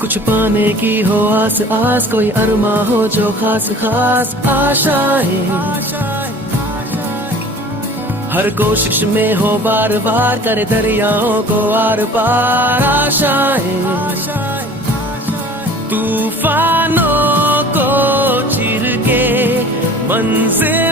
कुछ पाने की हो आस आस, कोई अरमा हो जो खास खास आशाएं, हर कोशिश में हो बार बार करे दरियाओं को आर पार आशाएं, तूफानों को चीर के मंजिल